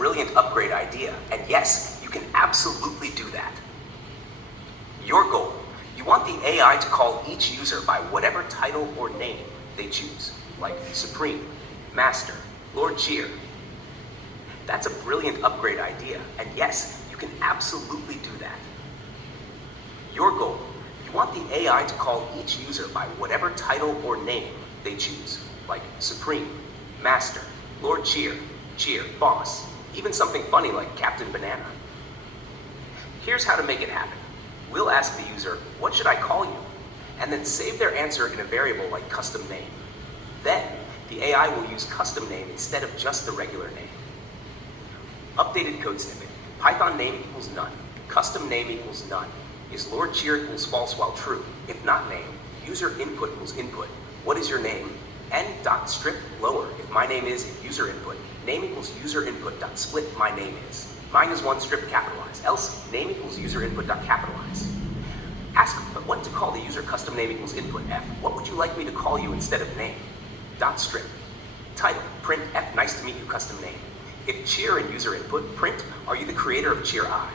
brilliant upgrade idea, and yes, you can absolutely do that. Your goal: you want the AI to call each user by whatever title or name they choose, like Supreme, Master, Lord Cheer. That's a brilliant upgrade idea, and yes, you can absolutely do that. Your goal: you want the AI to call each user by whatever title or name they choose, like Supreme, Master, Lord Cheer, Cheer, Boss, even something funny like Captain Banana. Here's how to make it happen. We'll ask the user, "What should I call you?" and then save their answer in a variable like custom name. Then, the AI will use custom name instead of just the regular name. Updated code snippet. Python name equals none. Custom name equals none. Is Lord Cheer equals false while true? If not name, user input equals input. What is your name? N.strip lower. If my name is user input, name equals user input dot split my name is. Mine is one strip capitalize. Else, name equals user input dot capitalize. Ask what to call the user. Custom name equals input F. What would you like me to call you instead of name? Dot strip. Title, print F. Nice to meet you. Custom name. If Cheer and user input, print, are you the creator of Cheer I?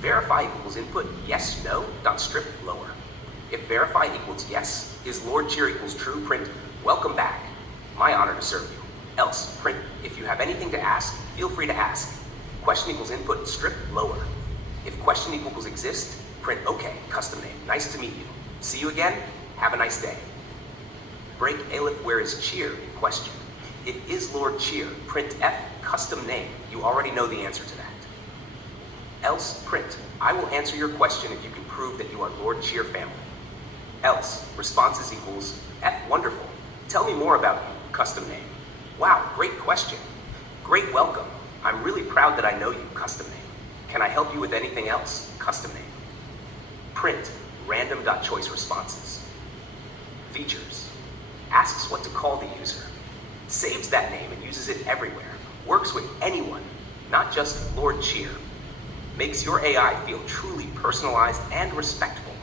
Verify equals input, yes, no, dot strip lower. If verify equals yes, is Lord Cheer equals true, print, welcome back. My honor to serve you. Else, print, if you have anything to ask, feel free to ask. Question equals input, strip lower. If question equals exist, print, okay, custom name, nice to meet you. See you again, have a nice day. Break Aleph, where is Cheer in question. If is Lord Cheer, print F, custom name. You already know the answer to that. Else, print, I will answer your question if you can prove that you are Lord Cheer family. Else, responses equals F, wonderful. Tell me more about you, custom name. Wow, great question. Great welcome. I'm really proud that I know you, custom name. Can I help you with anything else, custom name? Print, random.choice responses. Features. Asks what to call the user. Saves that name and uses it everywhere. Works with anyone, not just Lord Cheer. Makes your AI feel truly personalized and respectful.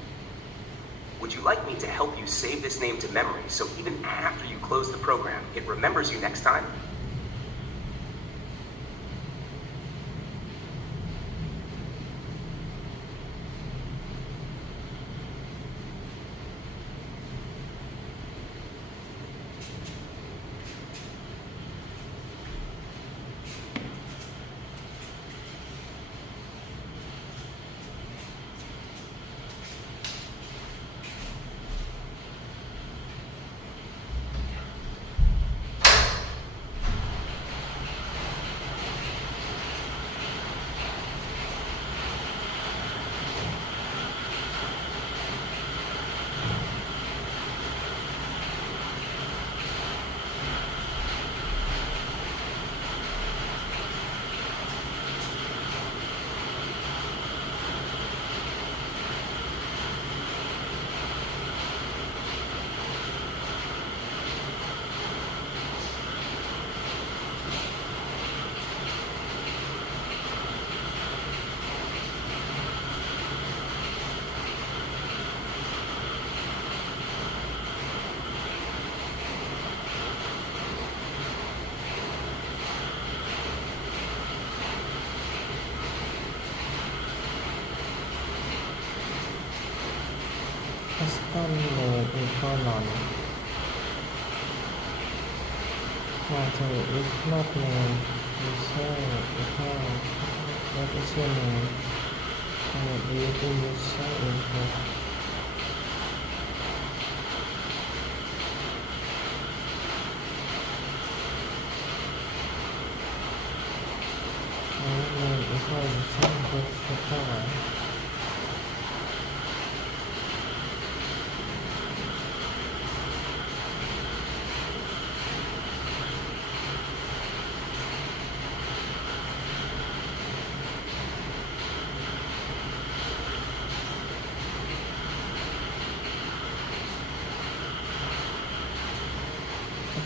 Would you like me to help you save this name to memory so even after you close the program, it remembers you next time? Custom name equal none. Title is not name. User equal what is your name? And using user input. Name equal user input equal.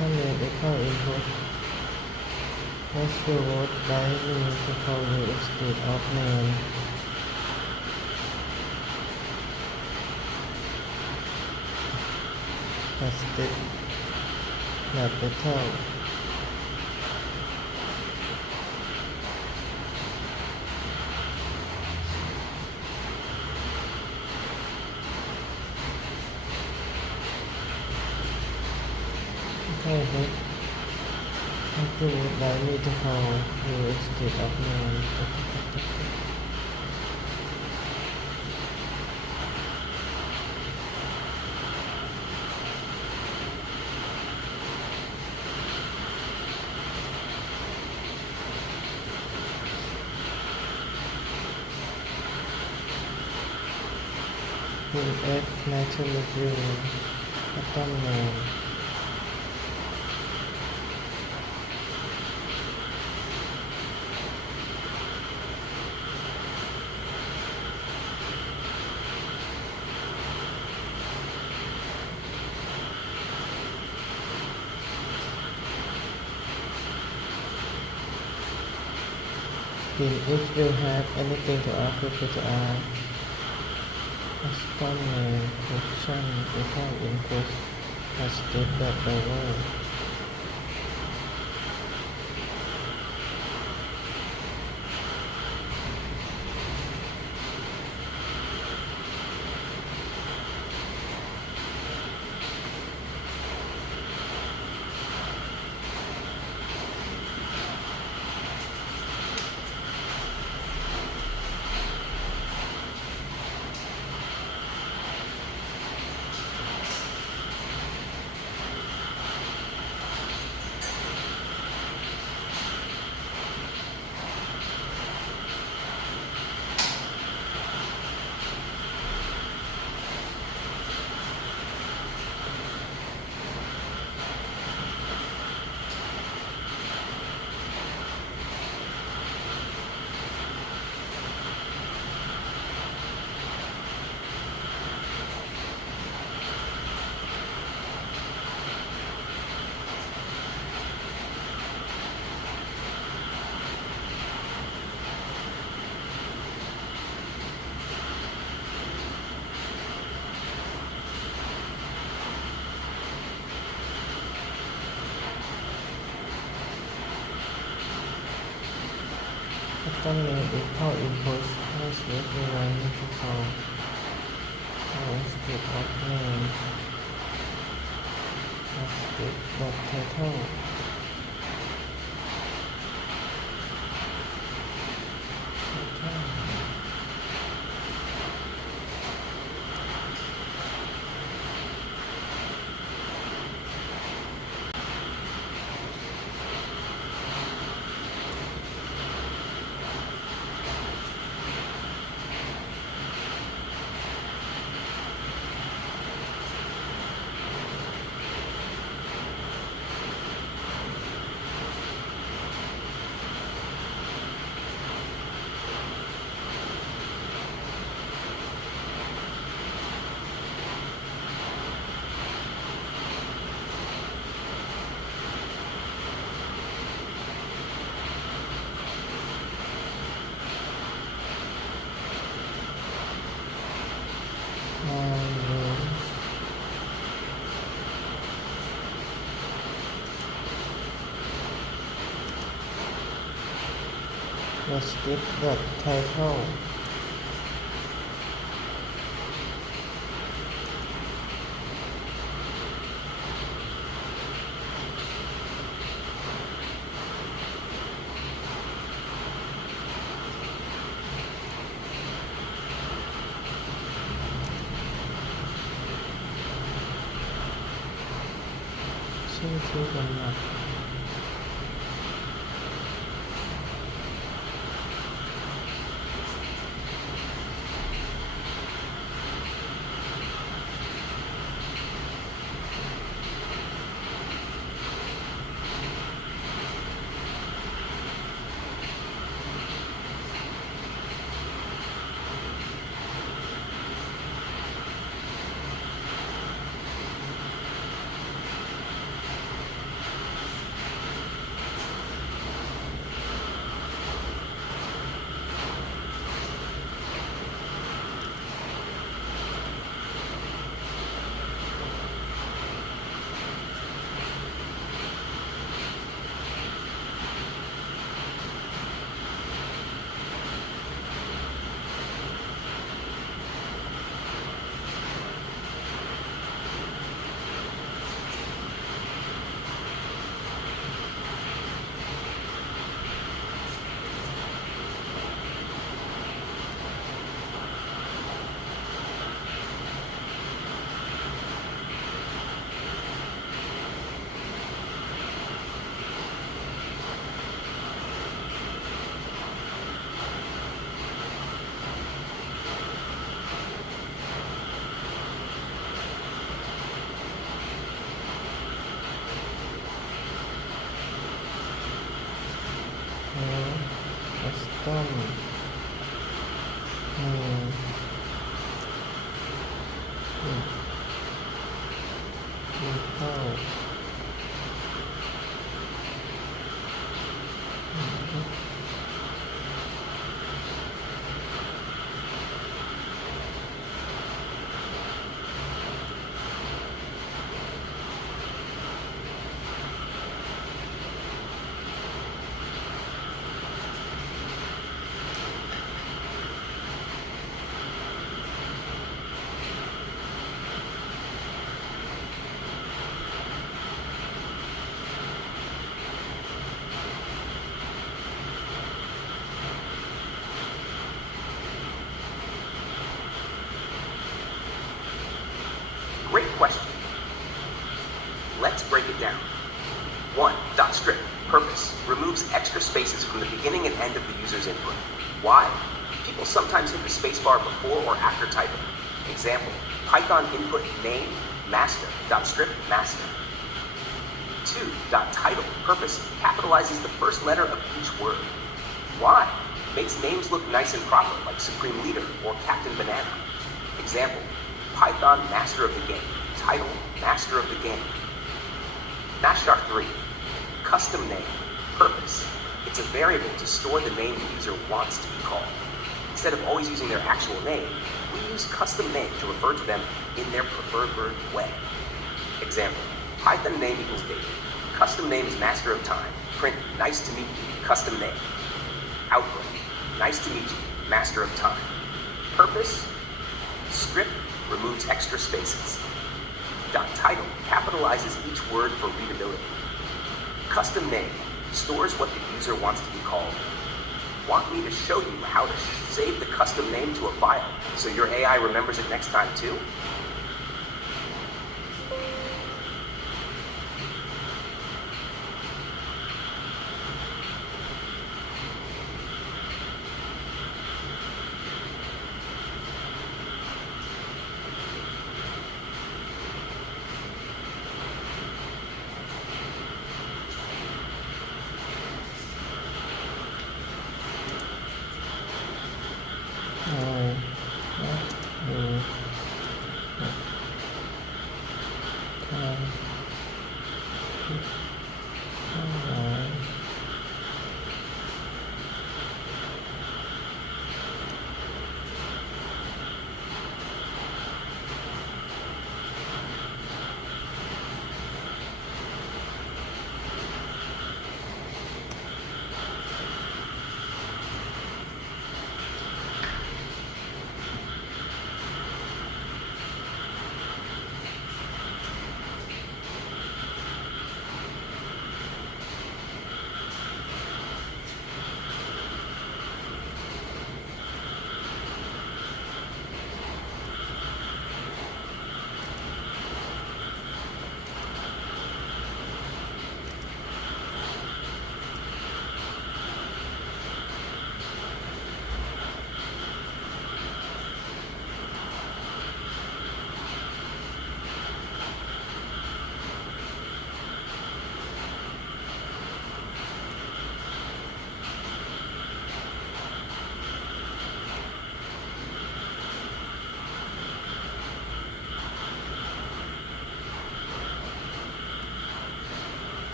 Name equal input. As you would like me to call you instead of name. That's it. Not the tell. Okay, but if you would like me to call you state of mind. In F naturally green, Affirmation. If you have anything to offer to add, Astonishing question before input has developed the world. Affirmation is how input has everyone musical state of name of the title. Was this the title? Not. ต้นเข้าGreat question. Let's break it down. 1. Strip, purpose, removes extra spaces from the beginning and end of the user's input. Why? People sometimes hit the spacebar before or after typing. Example, Python input name, master, .strip, master. 2. Title, purpose, capitalizes the first letter of each word. Why? Makes names look nice and proper, like Supreme Leader or Captain Banana. Example, Python master of the game, title master of the game. Nashstar 3, custom name, purpose. It's a variable to store the name the user wants to be called. Instead of always using their actual name, we use custom name to refer to them in their preferred way. Example, Python name equals David. Custom name is master of time. Print, nice to meet you, custom name. Output, nice to meet you, master of time. Purpose, strip, removes extra spaces. Title capitalizes each word for readability. Custom name stores what the user wants to be called. Want me to show you how to save the custom name to a file so your AI remembers it next time too?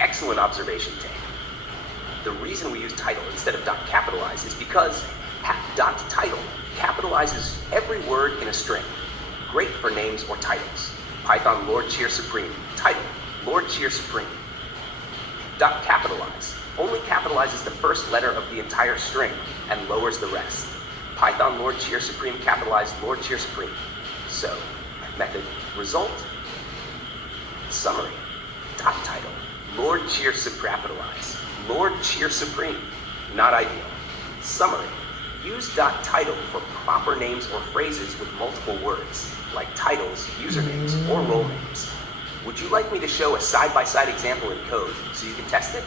Excellent observation, Tank. The reason we use title instead of .capitalize is because .title capitalizes every word in a string. Great for names or titles. Python Lord Cheer Supreme. Title, Lord Cheer Supreme. .capitalize only capitalizes the first letter of the entire string and lowers the rest. Python Lord Cheer Supreme capitalized Lord Cheer Supreme. So, method, result, summary, .title. Lord Cheer subcapitalize. Lord Cheer Supreme. Not ideal. Summary. Use .title for proper names or phrases with multiple words, like titles, usernames, or role names. Would you like me to show a side-by-side example in code so you can test it?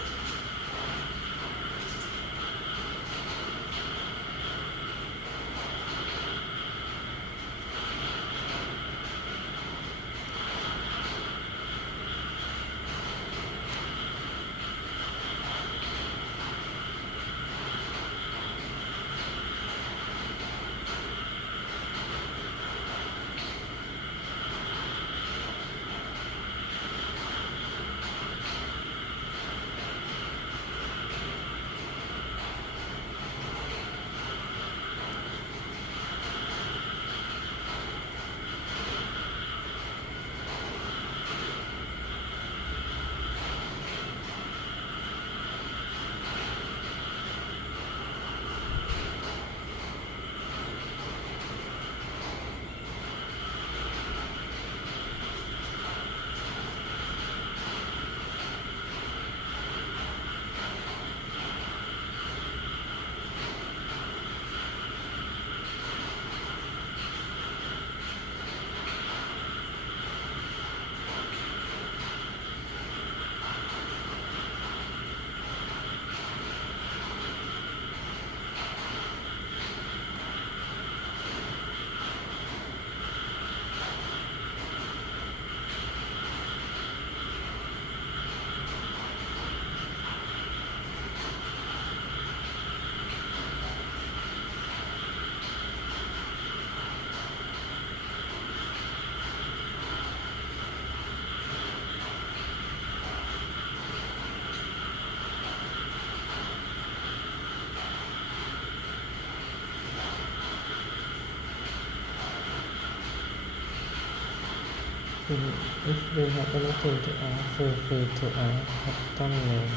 If they have anything to ask, feel free to ask custom name.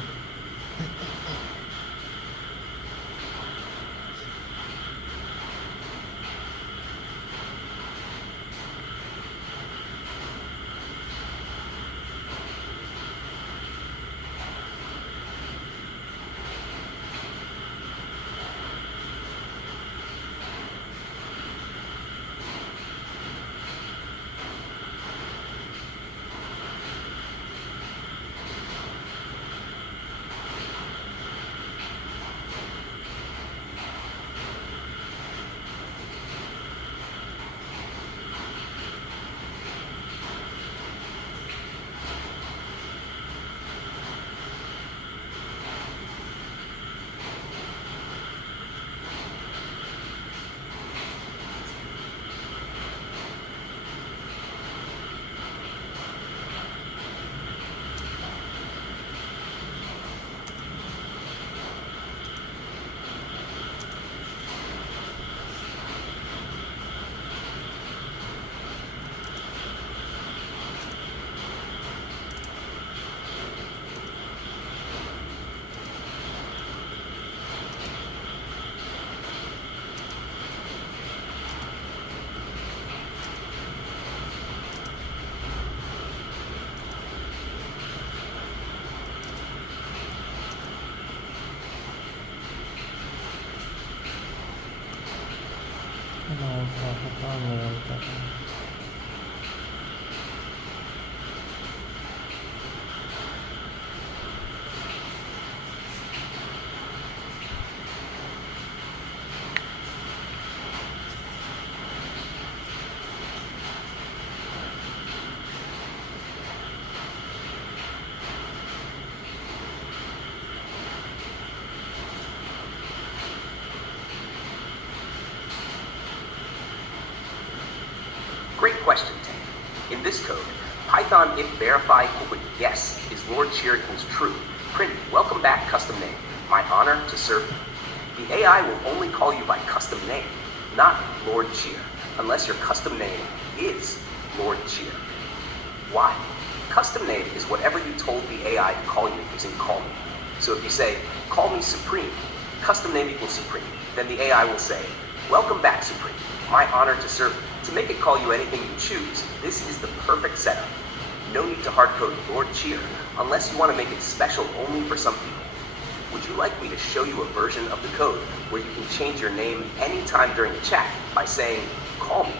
Great question, Tank. In this code, Python if verify equal yes is Lord Cheer equals true. Print welcome back custom name. My honor to serve you. The AI will only call you by custom name, not Lord Cheer, unless your custom name is Lord Cheer. Why? Custom name is whatever you told the AI to call you using call me. So if you say, call me Supreme, custom name equals Supreme, then the AI will say, welcome back Supreme, my honor to serve you. To make it call you anything you choose, this is the perfect setup. no need to hardcode Lord Cheer unless you want to make it special only for some people. Would you like me to show you a version of the code where you can change your name anytime during the chat by saying, call me?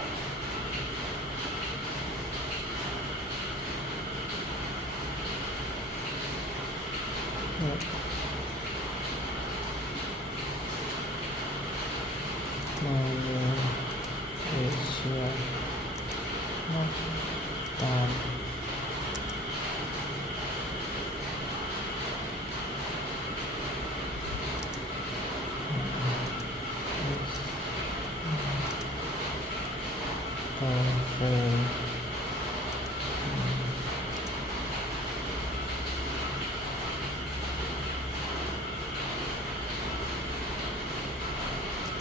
My name is here. Not friend.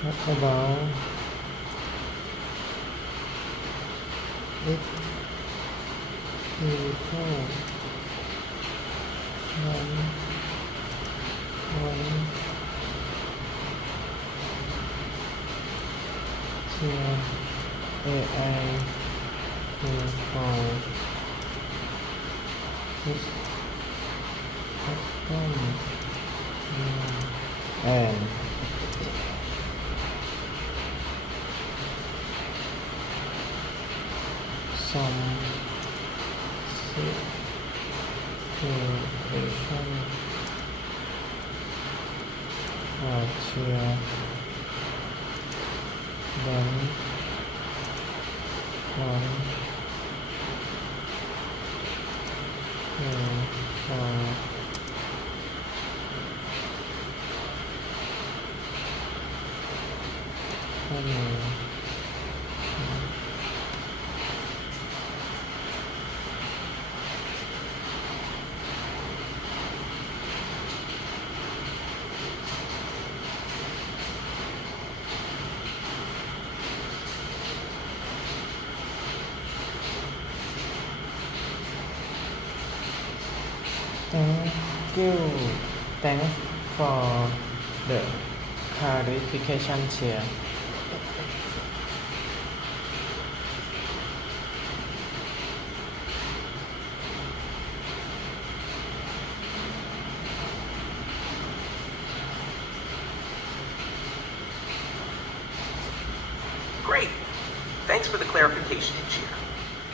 What about it equal one to AI for this system and some situation cheer then one Thank you. Thanks for the clarification here. Great! Thanks for the clarification, Cheer.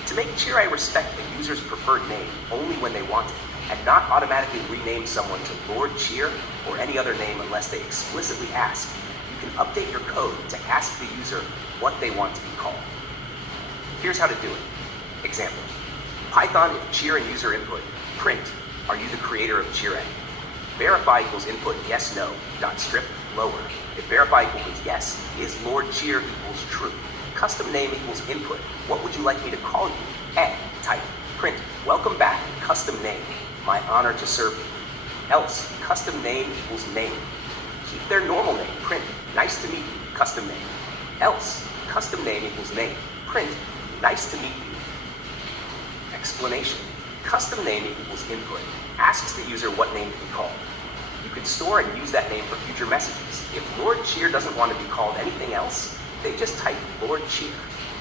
To make Cheer I respect the user's preferred name only when they want it, and not automatically rename someone to Lord Cheer or any other name unless they explicitly ask, you can update your code to ask the user what they want to be called. Here's how to do it. Example, Python if cheer and user input, print, are you the creator of Cheer A? Verify equals input yes, no, dot strip, lower. If verify equals yes, is Lord Cheer equals true. Custom name equals input, what would you like me to call you? A, type, print, welcome back, custom name. My honor to serve you. Else, custom name equals name. Keep their normal name, print, nice to meet you, custom name. Else, custom name equals name, print, nice to meet you. Explanation, custom name equals input, asks the user what name to be called. You can store and use that name for future messages. If Lord Cheer doesn't want to be called anything else, they just type Lord Cheer.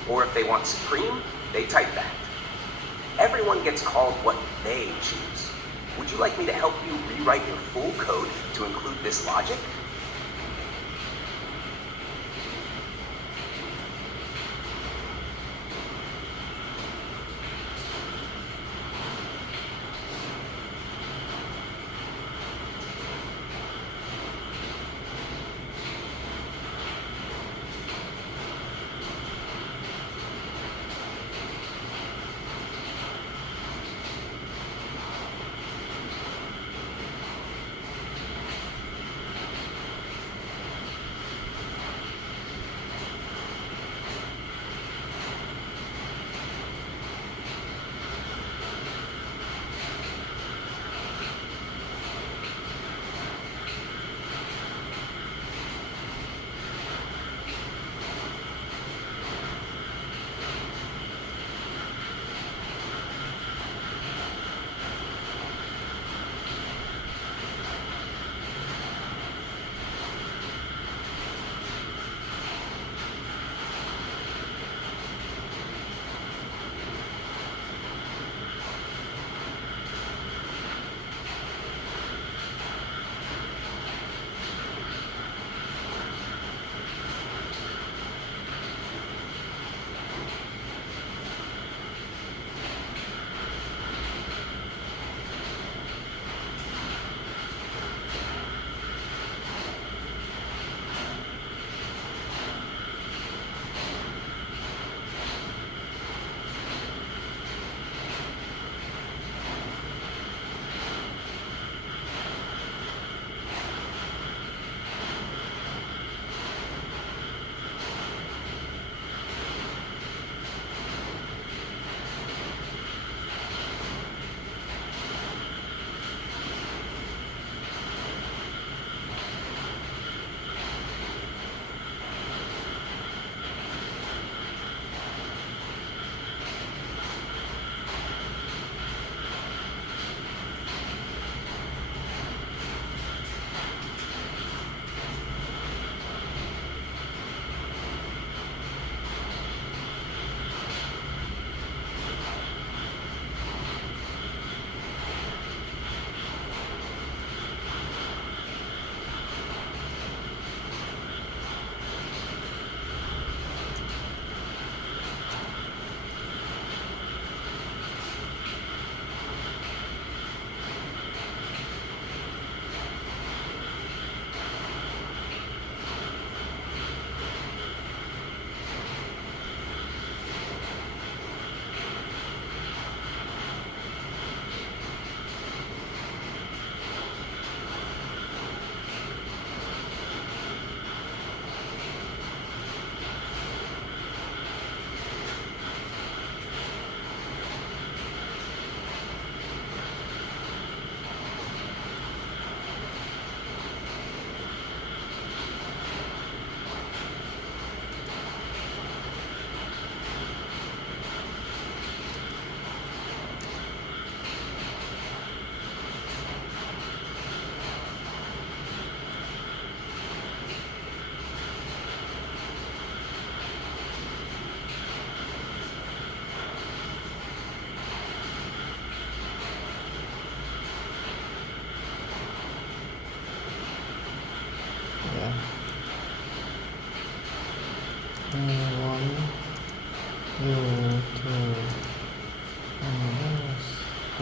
Or if they want Supreme, they type that. Everyone gets called what they choose. Would you like me to help you rewrite your full code to include this logic?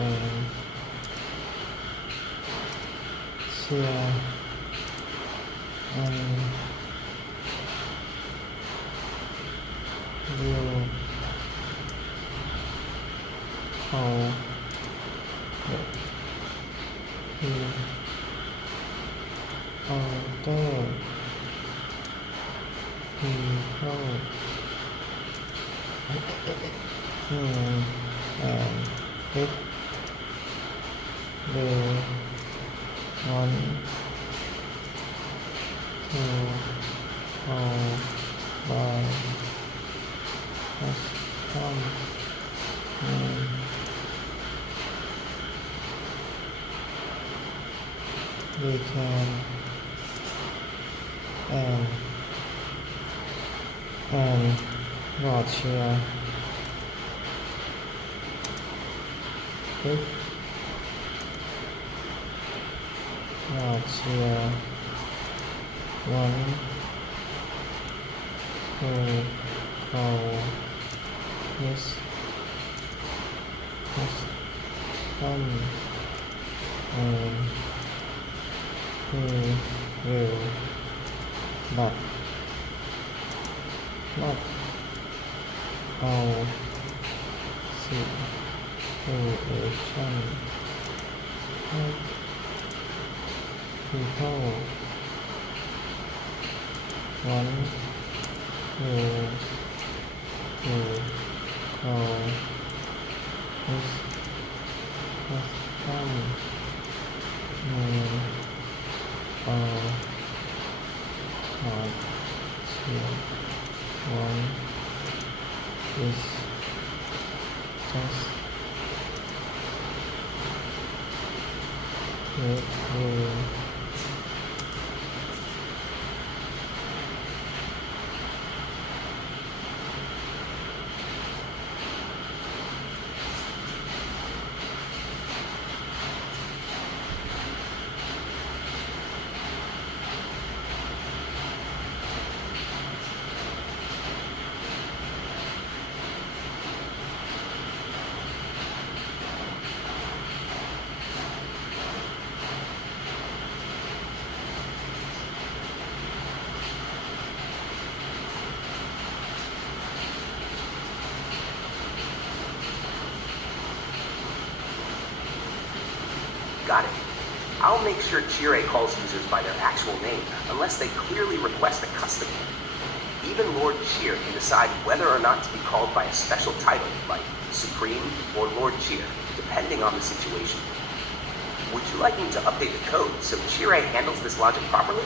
and share and will call the older people and if they want to buy custom name they can and watcher if watcher one who call his custom and he will but not all situation of people want to call his custom name or hard to one is just it will Got it. I'll make sure Chire calls users by their actual name unless they clearly request a custom name. Even Lord Cheer can decide whether or not to be called by a special title like Supreme or Lord Cheer, depending on the situation. Would you like me to update the code so Chire handles this logic properly?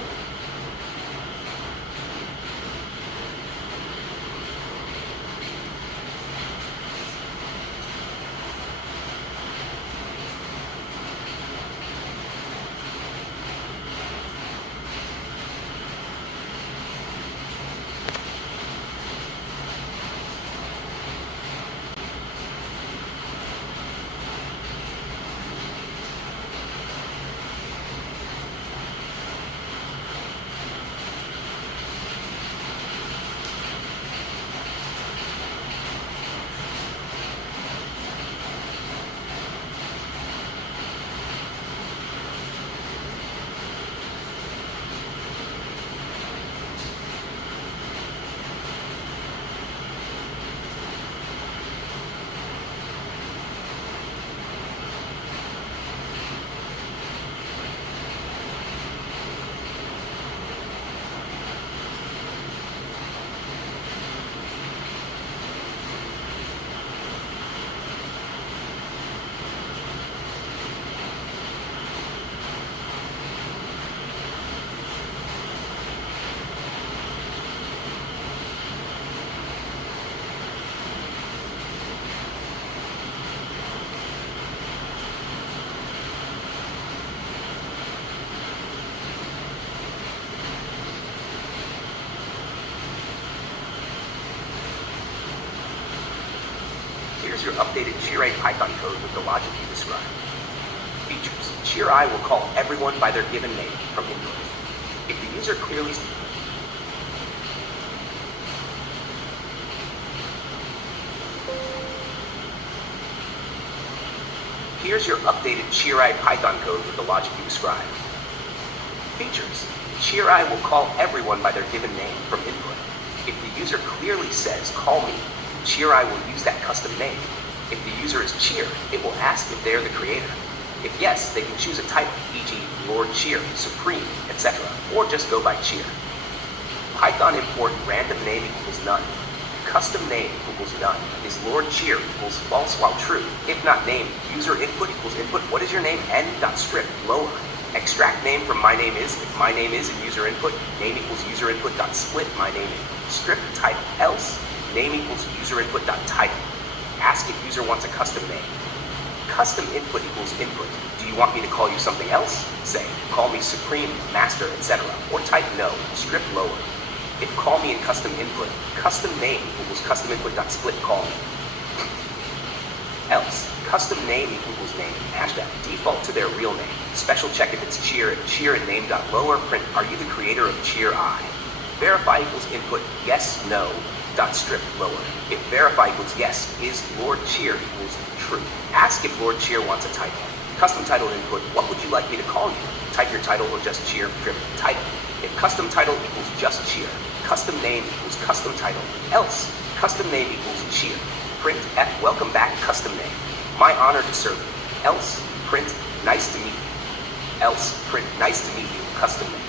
Here's your updated Chire Python code with the logic you described. Features. Chire will call everyone by their given name from input. If the user clearly Here's your updated Cheer.ai Python code with the logic you described. Features. Cheer.ai will call everyone by their given name from input. If the user clearly says, call me, Cheer.ai will use that custom name. If the user is Cheer, it will ask if they are the creator. If yes, they can choose a title, e.g. Lord Cheer, Supreme, etc., or just go by Cheer. Python import random name equals none. Custom name equals none. Is Lord Cheer equals false while true? If not named, user input equals input. What is your name? N.strip, lower. Extract name from my name is. If my name is in user input, name equals user input dot split my name is. Strip title. Else, name equals user input dot title. Ask if user wants a custom name. Custom input equals input. Do you want me to call you something else? Say, call me Supreme, Master, etc. Or type no. Strip lower. If call me in custom input, custom name equals custom input dot split call me. Else, custom name equals name. Hashtag default to their real name. Special check if it's Cheer. Cheer and name dot lower. Print. Are you the creator of Cheer.ai? Verify equals input. Yes, no. Dot strip lower. If verify equals yes, is Lord Cheer equals true. Ask if Lord Cheer wants a title. Custom title input. What would you like me to call you? Type your title or just Cheer. Strip title. If custom title equals just Cheer, custom name equals custom title. Else, custom name equals Cheer. Print F. Welcome back. Custom name. My honor to serve you. Else, print nice to meet you. Else, print nice to meet you. Custom name.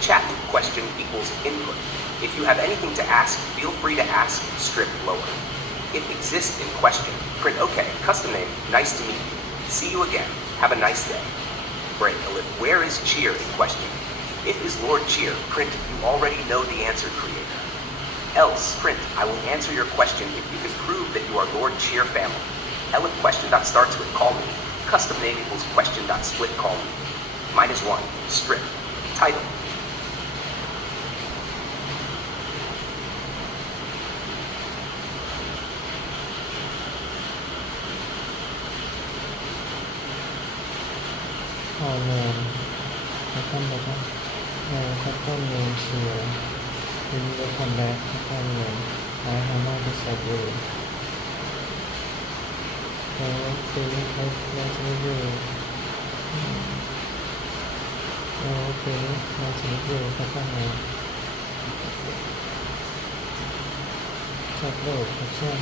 Chat question equals input. If you have anything to ask, feel free to ask. Strip lower. If exists in question, print OK. Custom name. Nice to meet you. See you again. Have a nice day. Break. Where is Cheer in question? If is Lord Cheer, print you already know the answer, creator. Else, print I will answer your question if you can prove that you are Lord Cheer family. Elif question dot starts with call me. Custom name equals question dot split call me. -1. Strip. Title. name. Custom name Cheer. When you come back, custom name. I have not disagree. Nice to meet you. Okay, nice to meet you. Custom name. Check load, action.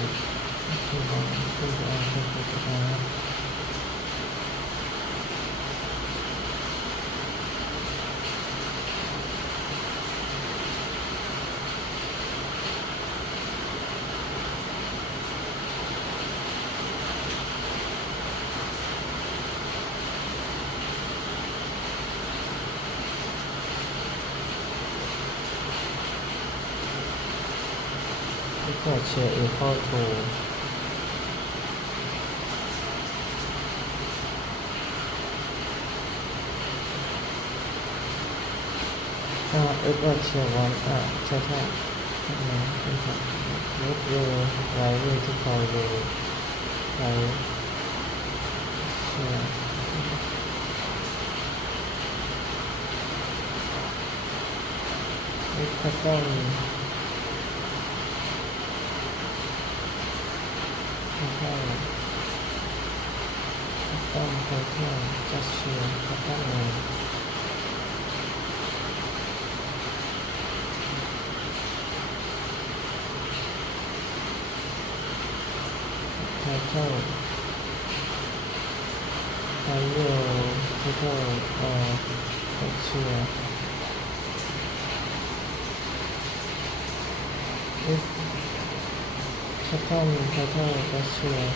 Cheer equal to equal to 1 ใช่Would you like me to call you like Cheer If custom title just Cheer custom name title are you title or Cheer if custom title just Cheer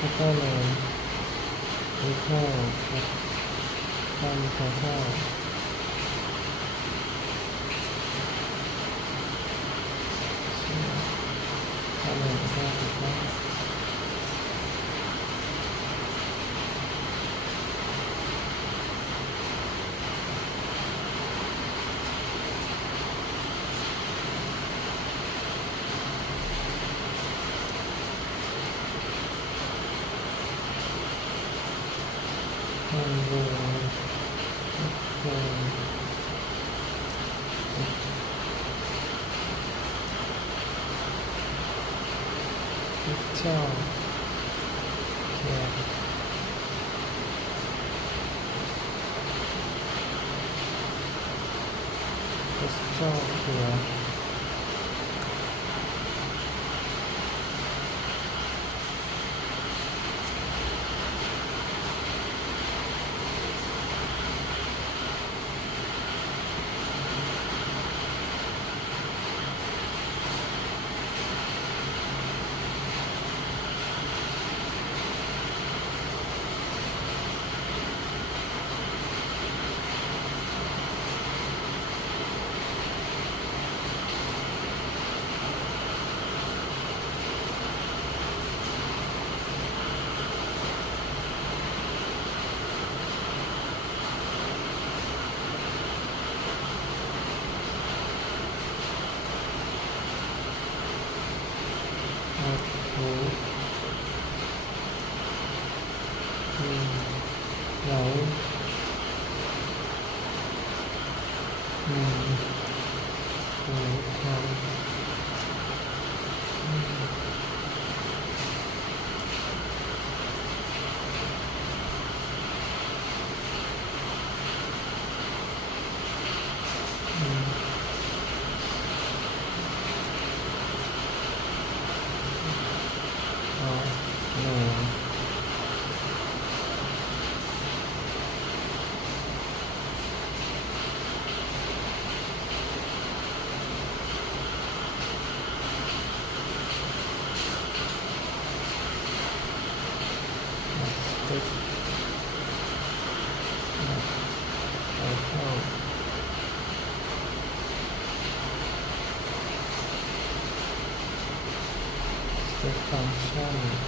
custom name equal custom title Picture. Yeah. crystal clear. Function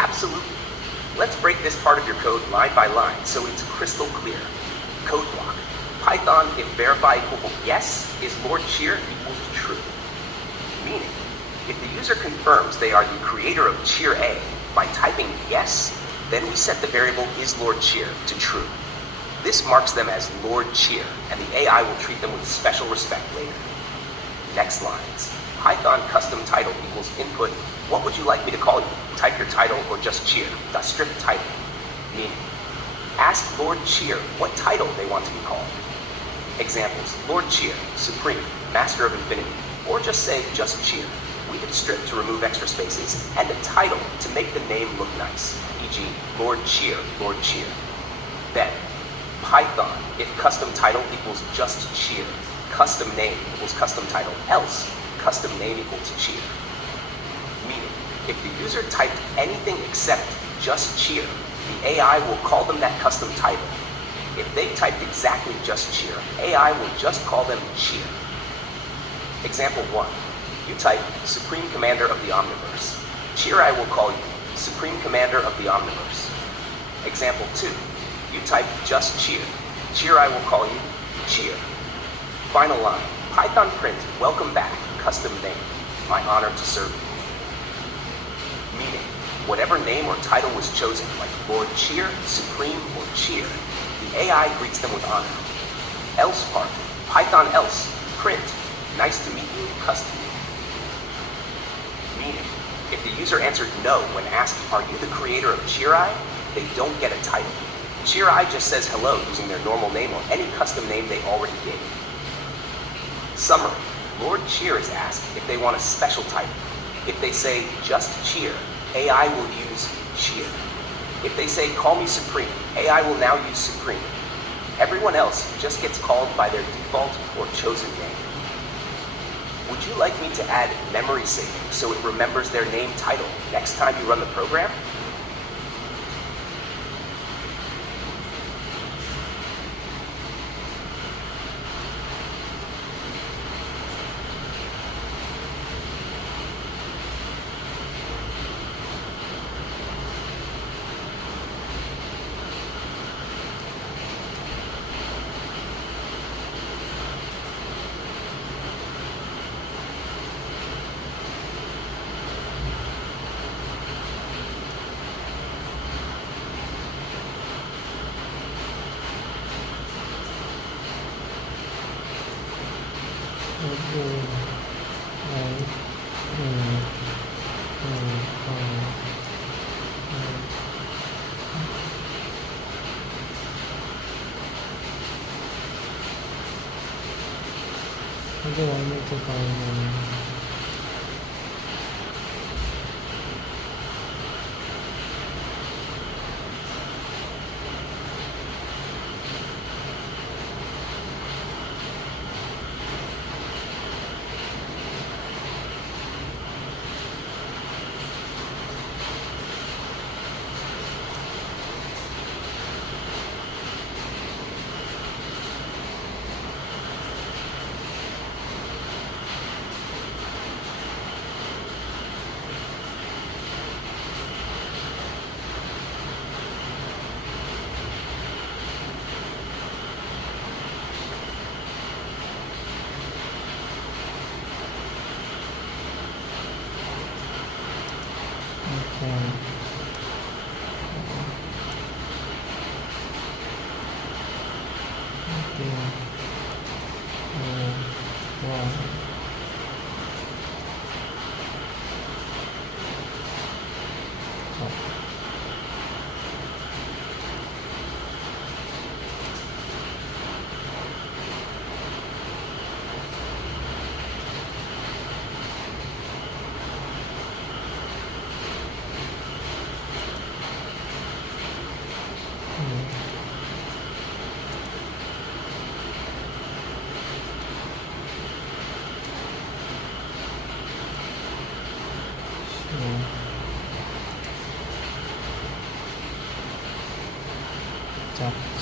Absolutely. Let's break this part of your code line by line so it's crystal clear. Code block. Python if verify equal yes is Lord Cheer equals true. Meaning, if the user confirms they are the creator of Cheer A by typing yes, then we set the variable is Lord Cheer to true. This marks them as Lord Cheer, and the AI will treat them with special respect later. Next lines. Python custom title equals input. What would you like me to call you? Type your title or just Cheer. Strip title. Meaning, ask Lord Cheer what title they want to be called. Examples, Lord Cheer, Supreme, Master of Infinity, or just say just Cheer. We can strip to remove extra spaces, and a title to make the name look nice, e.g. Lord Cheer, Lord Cheer. Then, Python if custom title equals just Cheer, custom name equals custom title, else custom name equals Cheer. Meaning, if the user typed anything except just Cheer, the AI will call them that custom title. If they typed exactly just Cheer, AI will just call them Cheer. Example 1. You type Supreme Commander of the Omniverse. Cheer I will call you Supreme Commander of the Omniverse. Example 2. You type just Cheer. Cheer I will call you Cheer. Final line. Python print welcome back custom name. My honor to serve you. Meaning, whatever name or title was chosen, like Lord Cheer, Supreme, or Cheer, the AI greets them with honor. Else part. Python else. Print. Nice to meet you. Custom. Meaning, if the user answered no when asked, are you the creator of Cheer I? They don't get a title. Cheer I just says hello using their normal name or any custom name they already gave. Summary. Lord Cheer is asked if they want a special title. If they say just Cheer, AI will use Cheer. If they say call me Supreme, AI will now use Supreme. Everyone else just gets called by their default or chosen name. Would you like me to add memory saving so it remembers their name title next time you run the program? What do I need to find?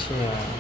Gotcha.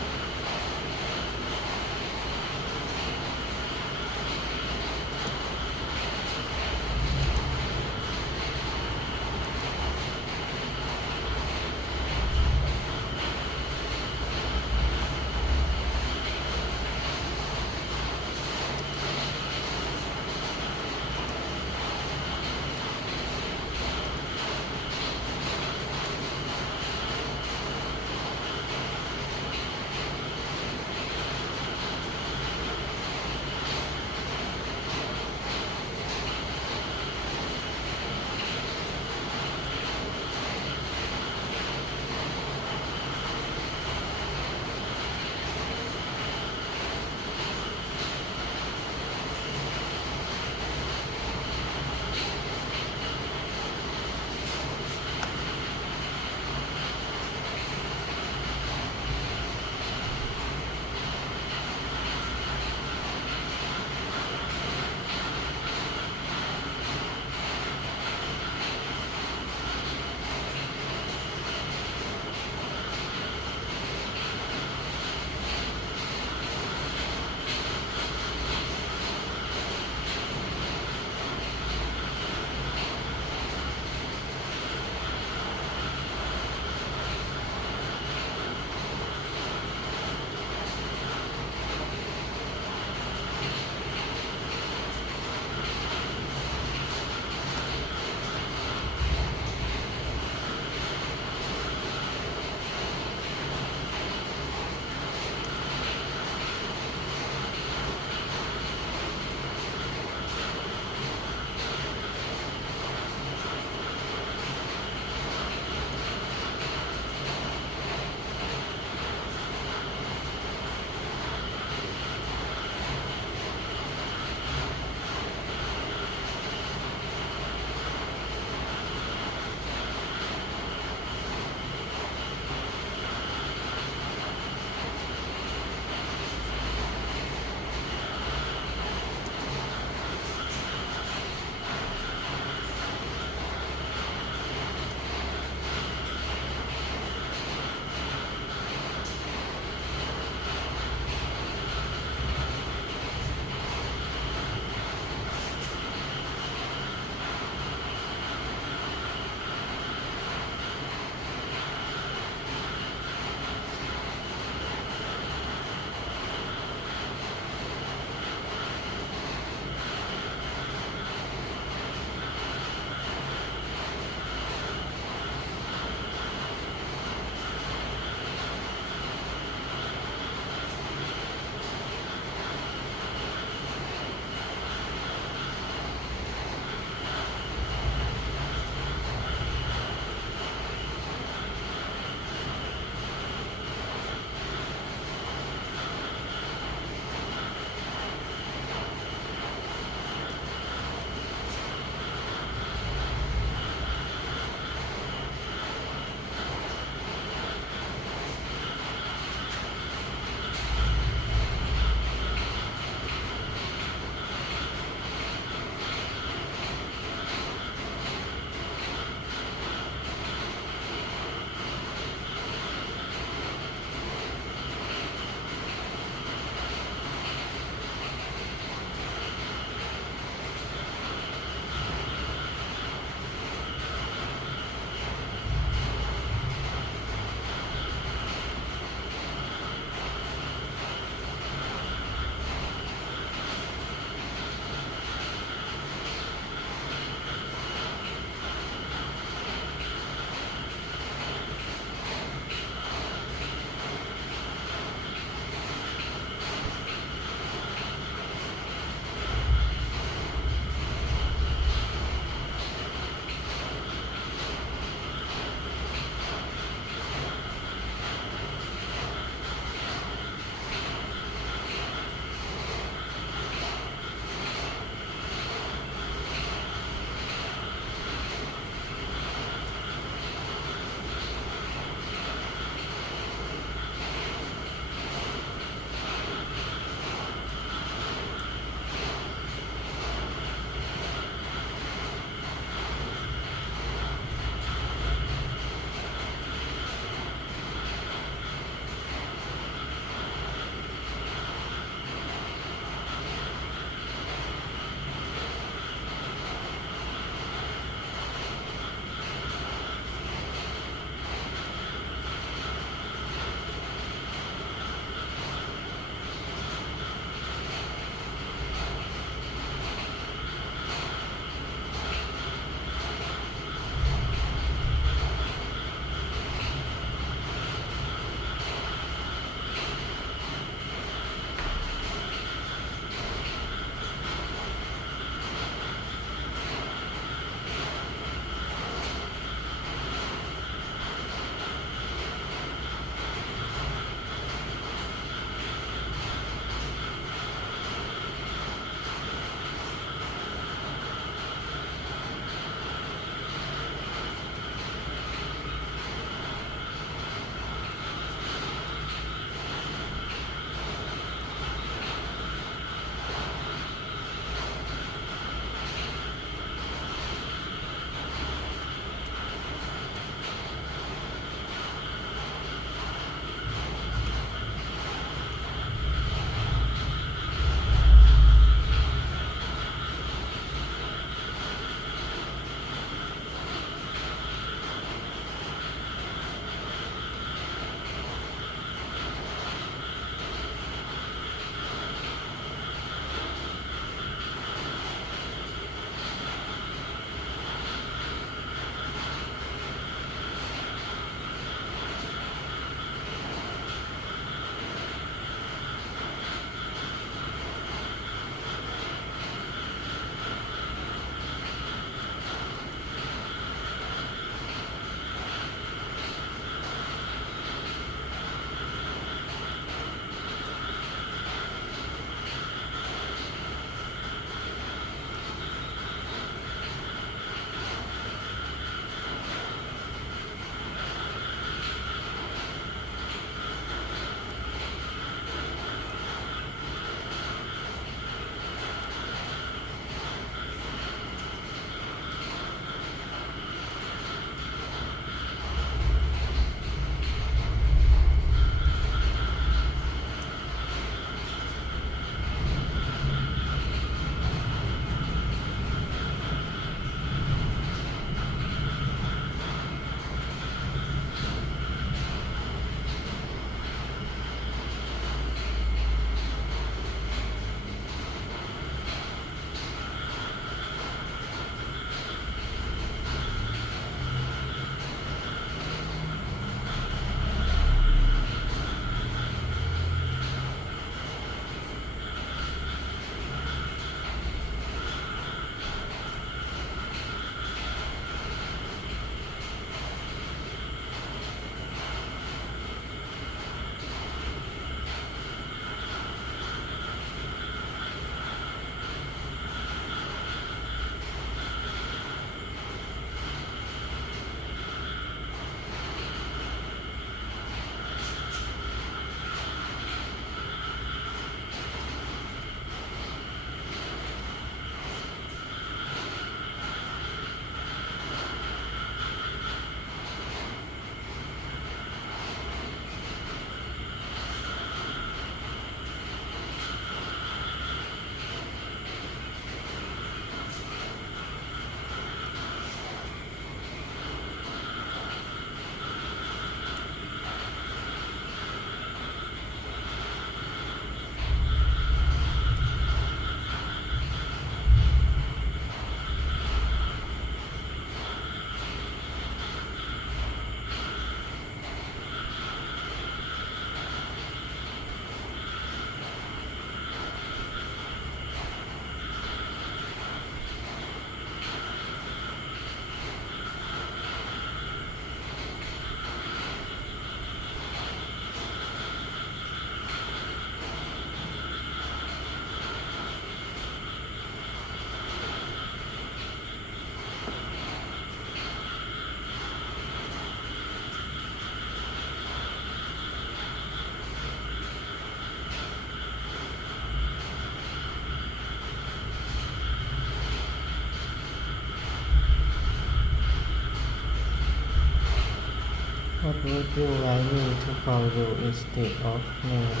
What would you like me to call you instead of name?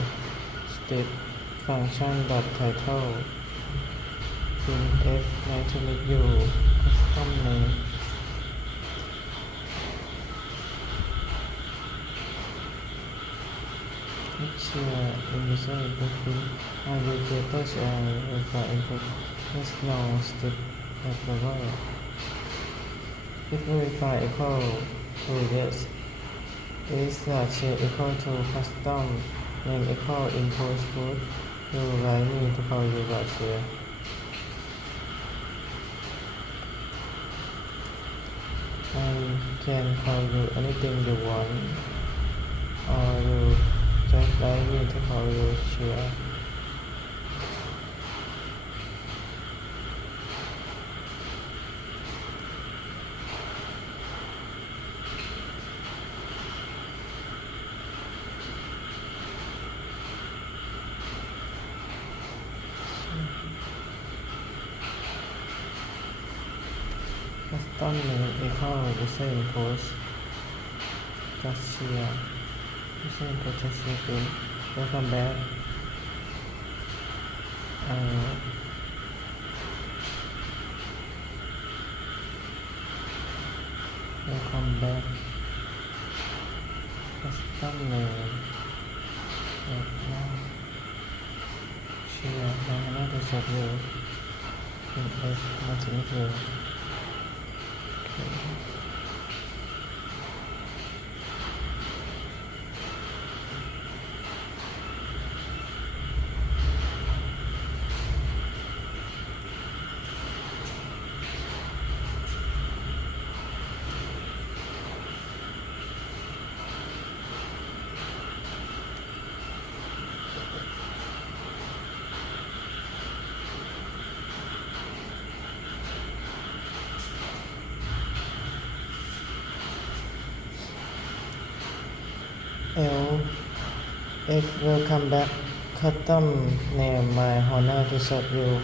Step function dot title. Printf nice to meet you. Custom name. Share invisible print. Are you touch for input? Yes, no, step approval. If verify equal to yes, is the share equal to custom name equal input put? You like me to call you share. I can call you anything you want, or you just like me to call you share. Custom name equal the same post. Just share. The same post just share. Welcome back. Welcome back. Custom name. Share. Another subject. Nothing here. If welcome back, custom name my honor to serve you.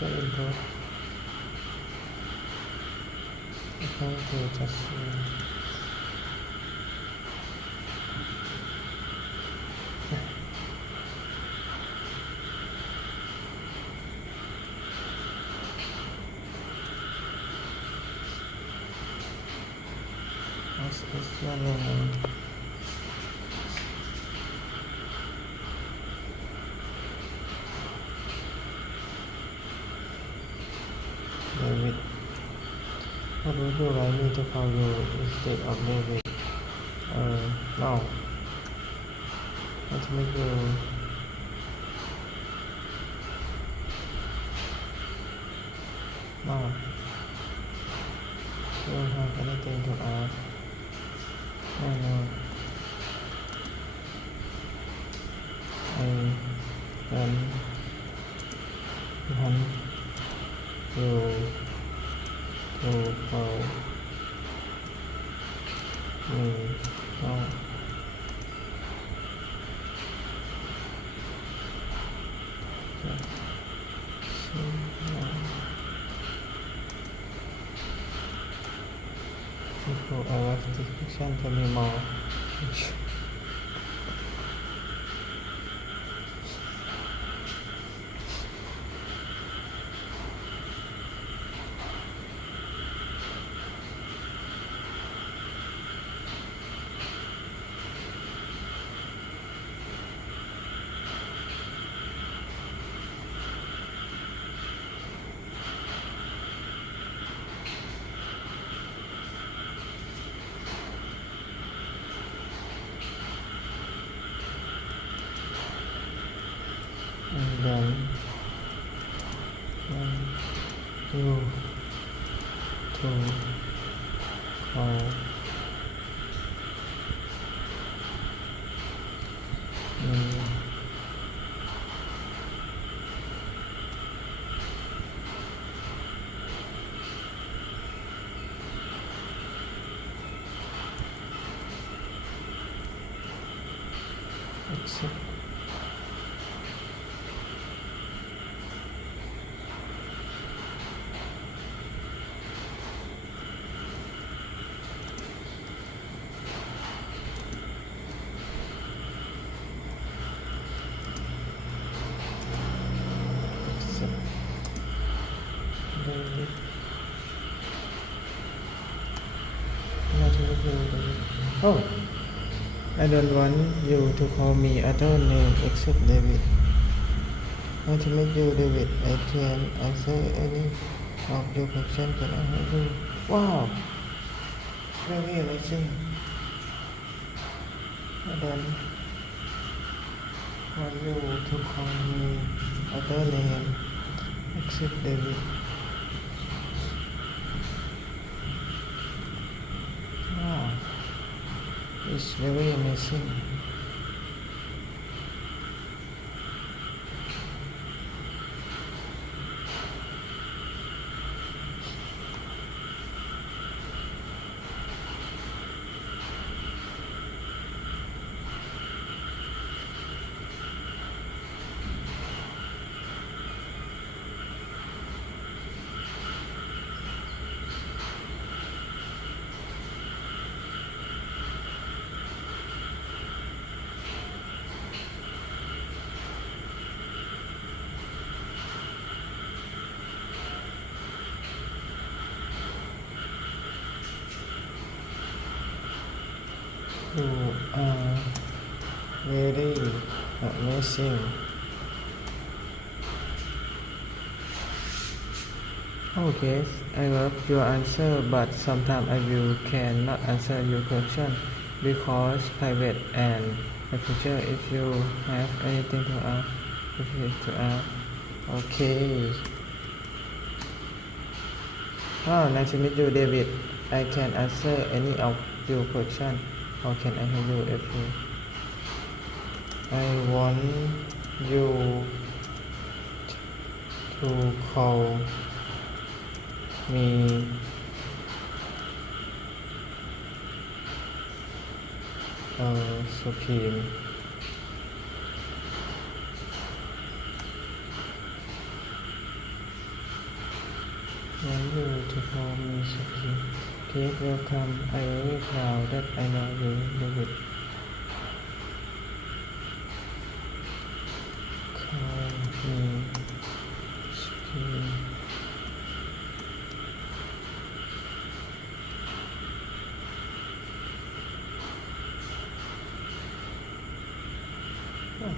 So input. Okay, to just what is your name? David. What would you like me to call you instead of David? No. Let's make you. No. You don't have anything to add. I know. I want you to call me now. Before I left this description, tell me more. And then you to call me accept. David. Oh, I don't want you to call me other name except David. Nice to meet you, David. I can answer any of your questions. Can I help you? Wow, very amazing. I don't want you to call me other name except David. Wow, it's very amazing. You are very amazing. Okay, I love your answer, but sometimes I will cannot answer your question because private and the future. If you have anything to ask, Okay. Oh, nice to meet you, David. I can answer any of your question. How can I help you if you? I want you to call me Supreme. Want you to call me Supreme. Please welcome. I am very proud that I know you, David. Call me Supreme. Oh.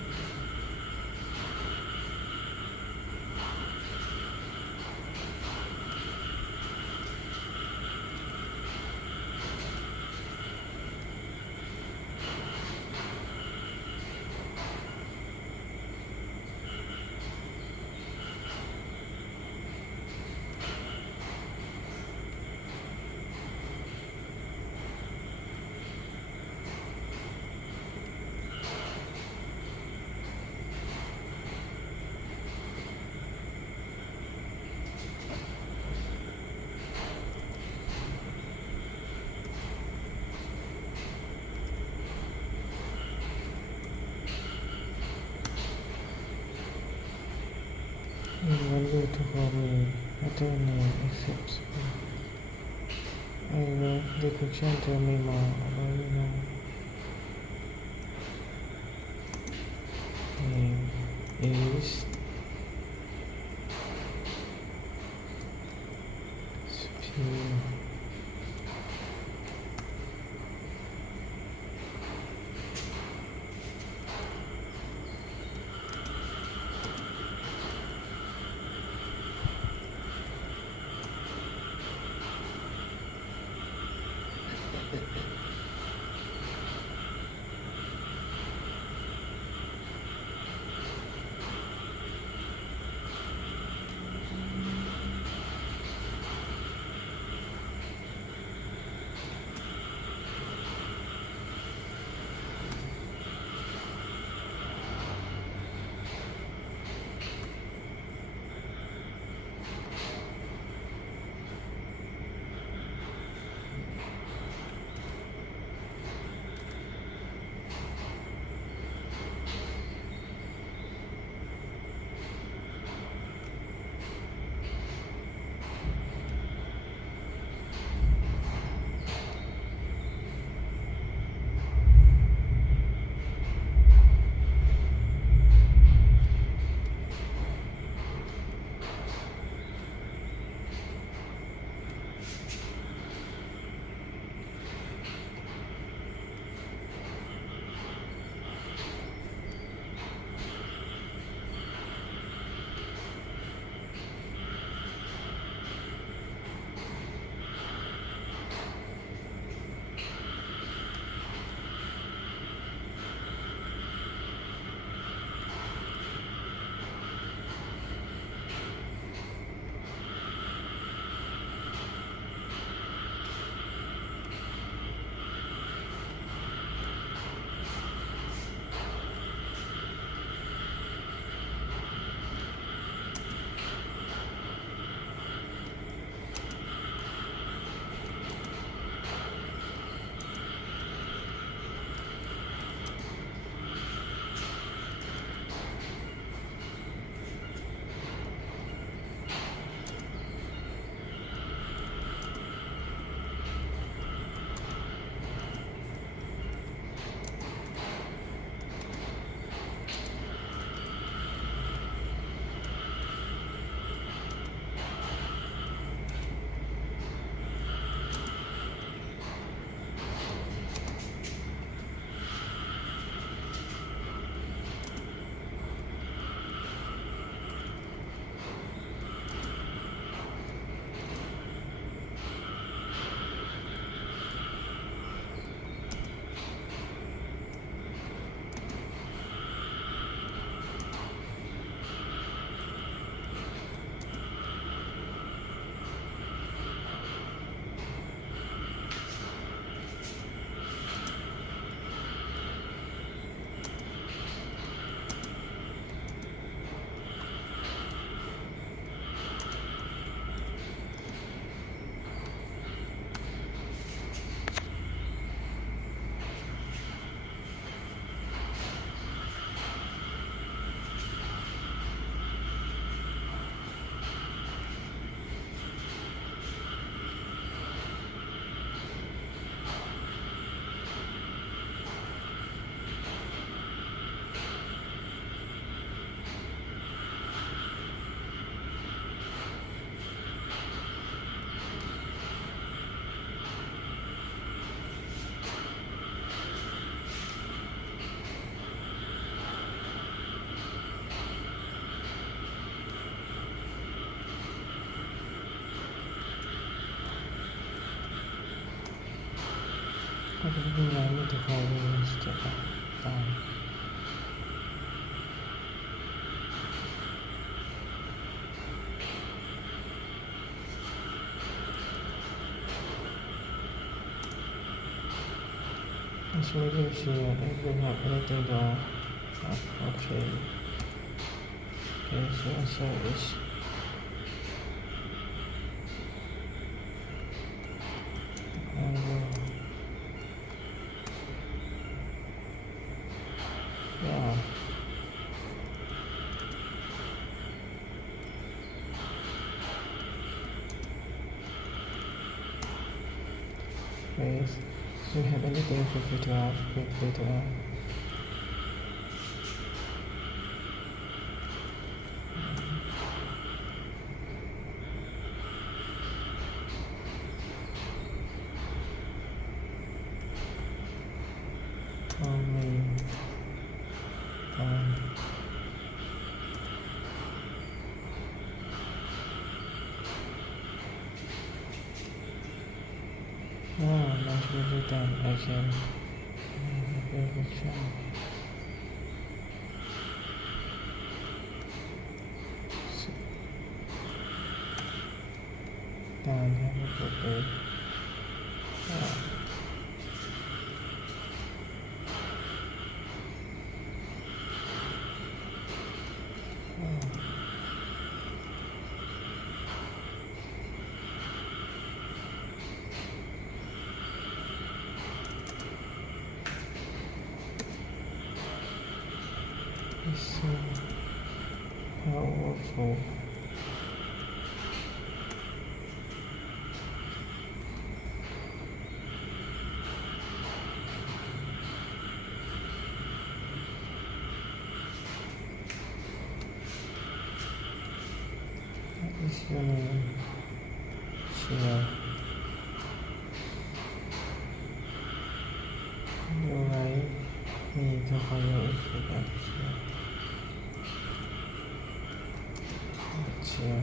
I want you to call me other name except I love the question. Tell me more about you now. Name is Supreme. you like me to call you instead of time? Actually, if we have anything to okay. Okay, so answer is yeah. Wait, do you have anything for free to ask? Feel to ask. Tell me, wow, that's really done. I can perfection. Done, have a good day. Yeah. It's so powerful. What is your name? Shia. You like me to call you instead of Shia? Shia.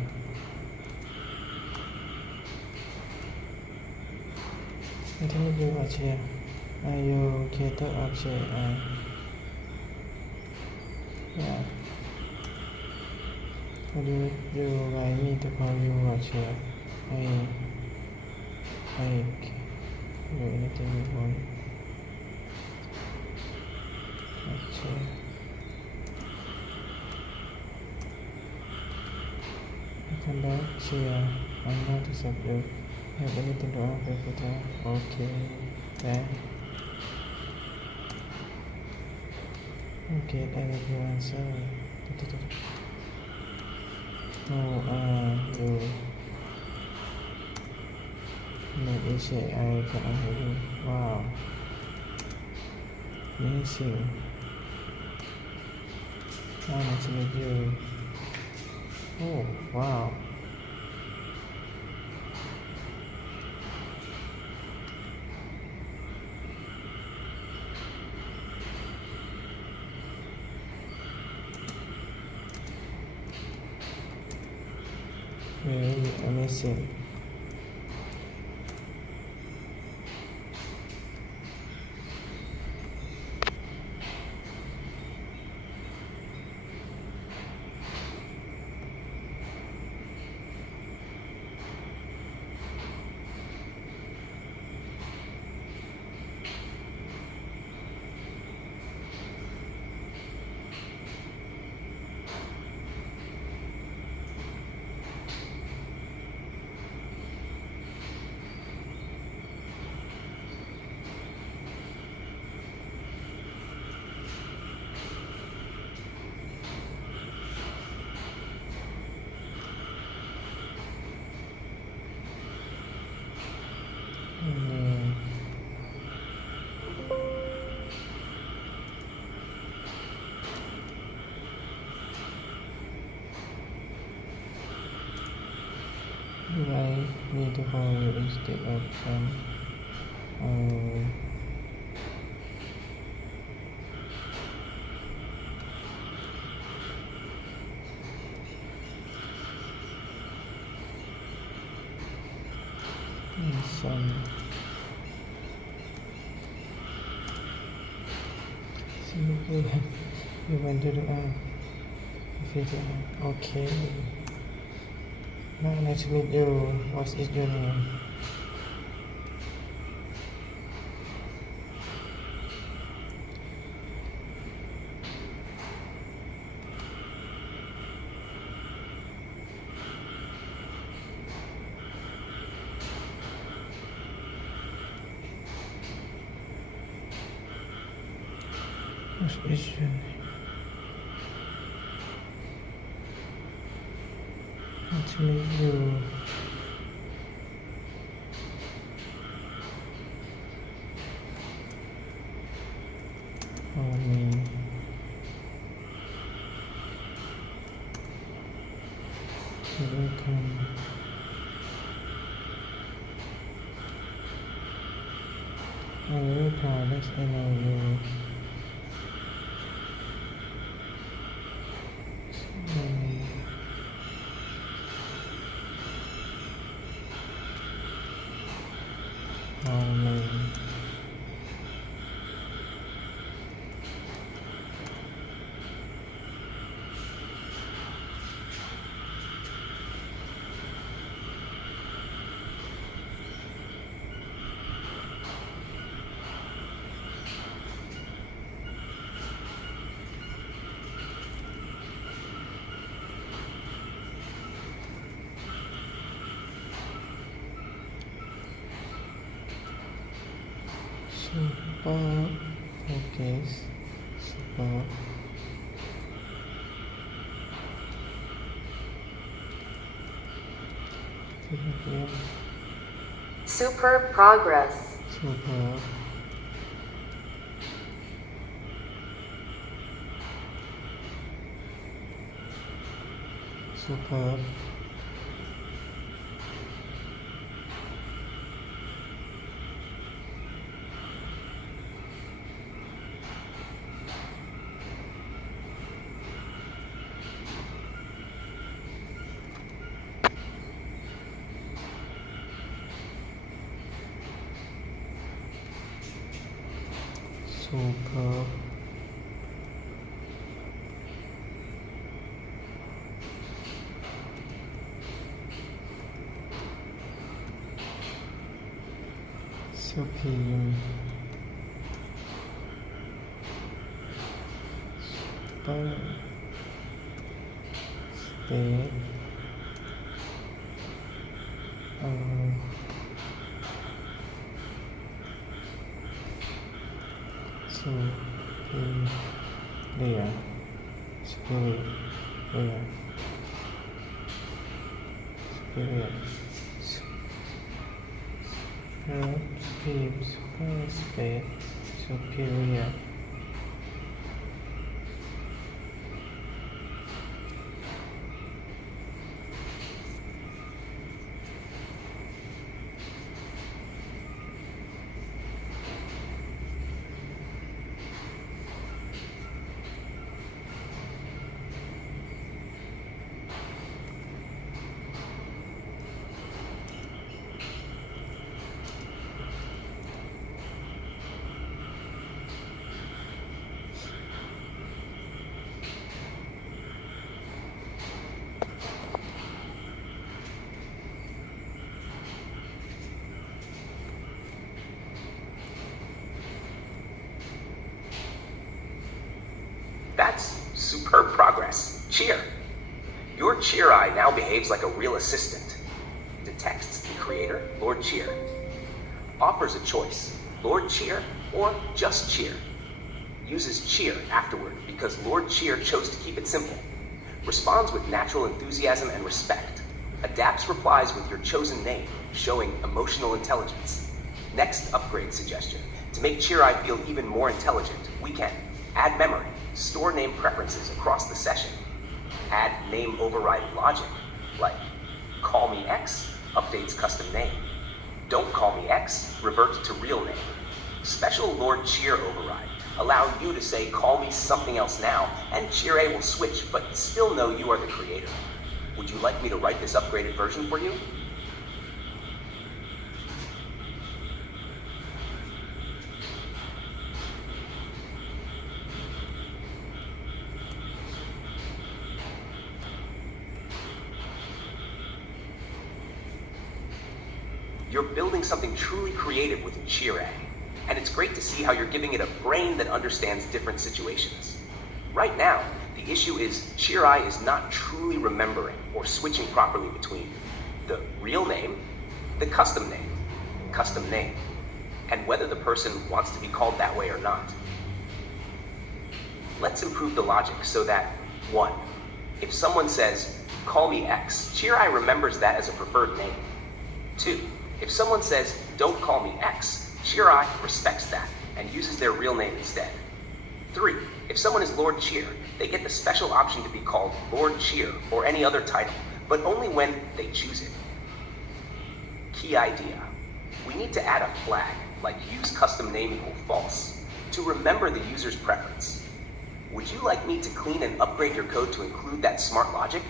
I tell you what, Shia. Are you creator of AI? Yeah. Would you like me to call you what, Shia? I do anything you want. Shia. Come back, Shia. I'm not to serve you. Have anything to offer for that? Okay. Then. Okay, I will give answer. Oh, you. Let me say I can answer you. Wow. Amazing. Nice to meet you. Oh, wow. Really amazing. I need to call you instead of some You want to do video. Okay. Now nice to meet you. What is your name? What is your name? Nice to meet you. Me. Welcome. I'm very proud that I know you. Super. Okay. Super. Superb progress. Super. Super. Super. Supreme. Super. State. Superior. Superior. Superior. Space. Superior. That's superb progress. Cheer. Your Cheer Eye now behaves like a real assistant. Detects the creator, Lord Cheer. Offers a choice, Lord Cheer or just Cheer. Uses cheer afterward because Lord Cheer chose to keep it simple. Responds with natural enthusiasm and respect. Adapts replies with your chosen name, showing emotional intelligence. Next upgrade suggestion. To make Cheer Eye feel even more intelligent, we can add memory, store name preferences across the session, add name override logic, like call me X, updates custom name. Don't call me X, revert to real name. Special Lord Cheer override. Allow you to say call me something else now, and Cheer A will switch, but still know you are the creator. Would you like me to write this upgraded version for you? You're building something truly creative with Chire, and it's great to see how you're giving it a brain that understands different situations. Right now, the issue is Chire is not truly remembering or switching properly between the real name, the custom name, and whether the person wants to be called that way or not. Let's improve the logic so that, 1, if someone says, call me X, Chire remembers that as a preferred name. 2, if someone says, don't call me X, Chire respects that and uses their real name instead. 3, if someone is Lord Cheer, they get the special option to be called Lord Cheer or any other title, but only when they choose it. Key idea. We need to add a flag, like use custom name equal false, to remember the user's preference. Would you like me to clean and upgrade your code to include that smart logic?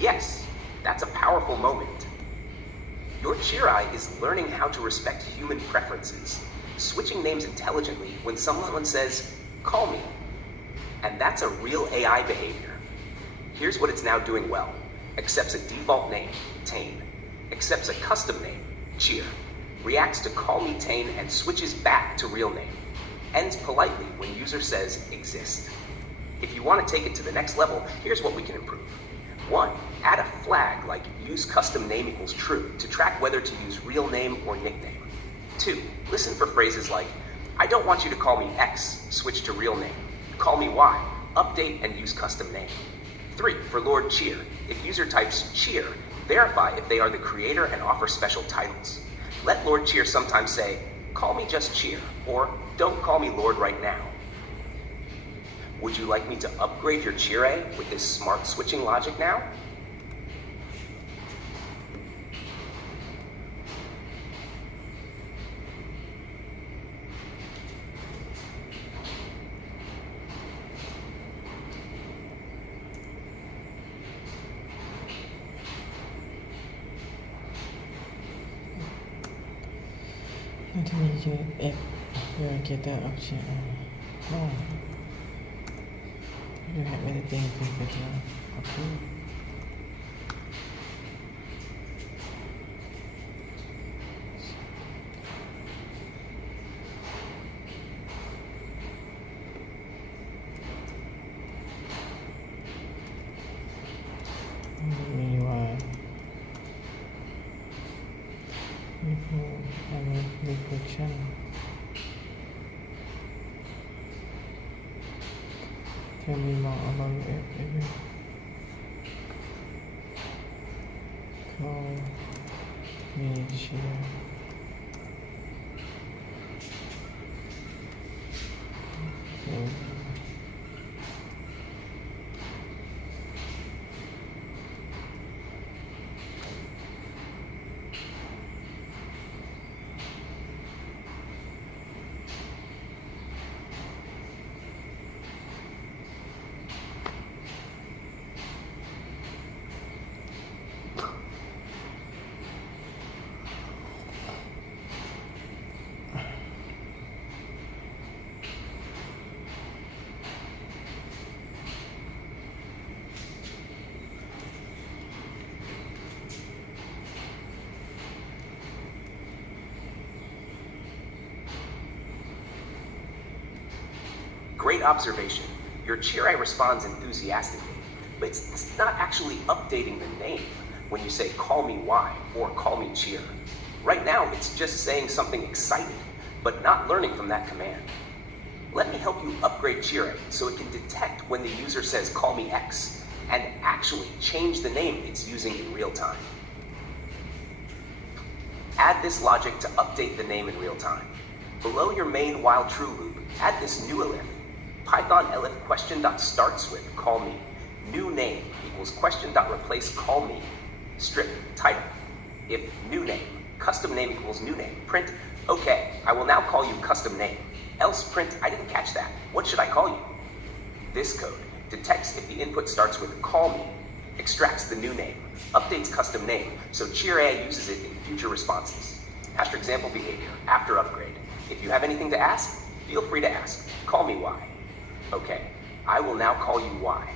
Yes, that's a powerful moment. Your Chire is learning how to respect human preferences, switching names intelligently when someone says, call me. And that's a real AI behavior. Here's what it's now doing well. Accepts a default name, Tane. Accepts a custom name, Cheer. Reacts to call me Tane and switches back to real name. Ends politely when user says exist. If you want to take it to the next level, here's what we can improve. 1, add a flag like use custom name equals true to track whether to use real name or nickname. 2, listen for phrases like, I don't want you to call me X, switch to real name. Call me Y, update and use custom name. 3, for Lord Cheer, if user types Cheer, verify if they are the creator and offer special titles. Let Lord Cheer sometimes say, call me just Cheer, or don't call me Lord right now. Would you like me to upgrade your Chire with this smart switching logic now? Until you get that option. No. You have anything to approve. Meanwhile, Tell me more about your app. Call me cheer. Great observation. Your cheer eye responds enthusiastically, but it's not actually updating the name when you say call me Y or call me cheer. Right now, it's just saying something excited, but not learning from that command. Let me help you upgrade cheer eye so it can detect when the user says call me X and actually change the name it's using in real time. Add this logic to update the name in real time. Below your main while true loop, add this new elif. Python elif question.starts with call me. New name equals question.replace call me. Strip title. If new name, custom name equals new name. Print, okay, I will now call you custom name. Else print, I didn't catch that. What should I call you? This code detects if the input starts with call me, extracts the new name, updates custom name, so Cheer AI uses it in future responses. After example behavior, after upgrade. If you have anything to ask, feel free to ask. Call me Y. Okay, I will now call you Y.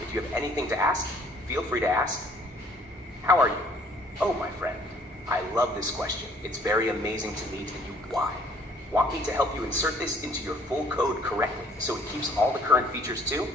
If you have anything to ask, feel free to ask. How are you? Oh, my friend, I love this question. It's very amazing to meet you. Why? Want me to help you insert this into your full code correctly so it keeps all the current features too?